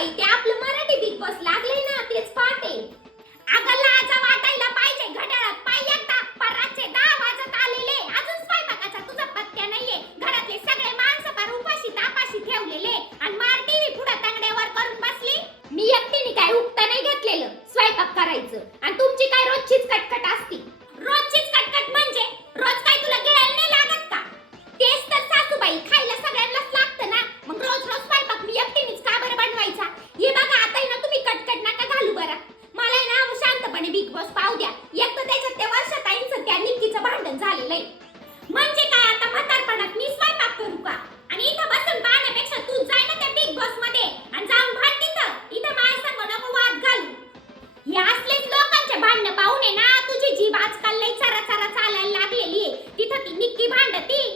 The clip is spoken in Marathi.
बाई आपलं मराठी बिग बॉस लागले ना तेच पाहते. अगं लाजा वाटायला पाहिजे घड्याळात. पाय एकदा पराचे दहा वाजत आलेले. अजून स्वयंपाकाचा तुझा पत्त्या नाहीये. घरातले सगळे माणसं पार उपाशी तापाशी ठेवलेले. आणि मार टीव्ही पुढे तंगड्यावर करून बसली. मी एकटीने काय उगता नाही घेतलेलं. स्वयंपाक करायचं. आणि तुमची काय रोजचीच कटकट असती. भांडण म्हणजे काय आता म्हातारपणात मी स्वयंपाक करू का? आणि इथं बसून पाहण्यापेक्षा तू जाय ना त्या बिग बॉसमध्ये आणि जाऊन भांड तिथं. इथं माझ्या संग नको वाद घालू. हे असलेच लोकांचे भांडणं पाहून आहे ना तुझी जीभ आजकाल लई चरा चरा चालायला लागलेली आहे. तिथं ती निक्की भांडती.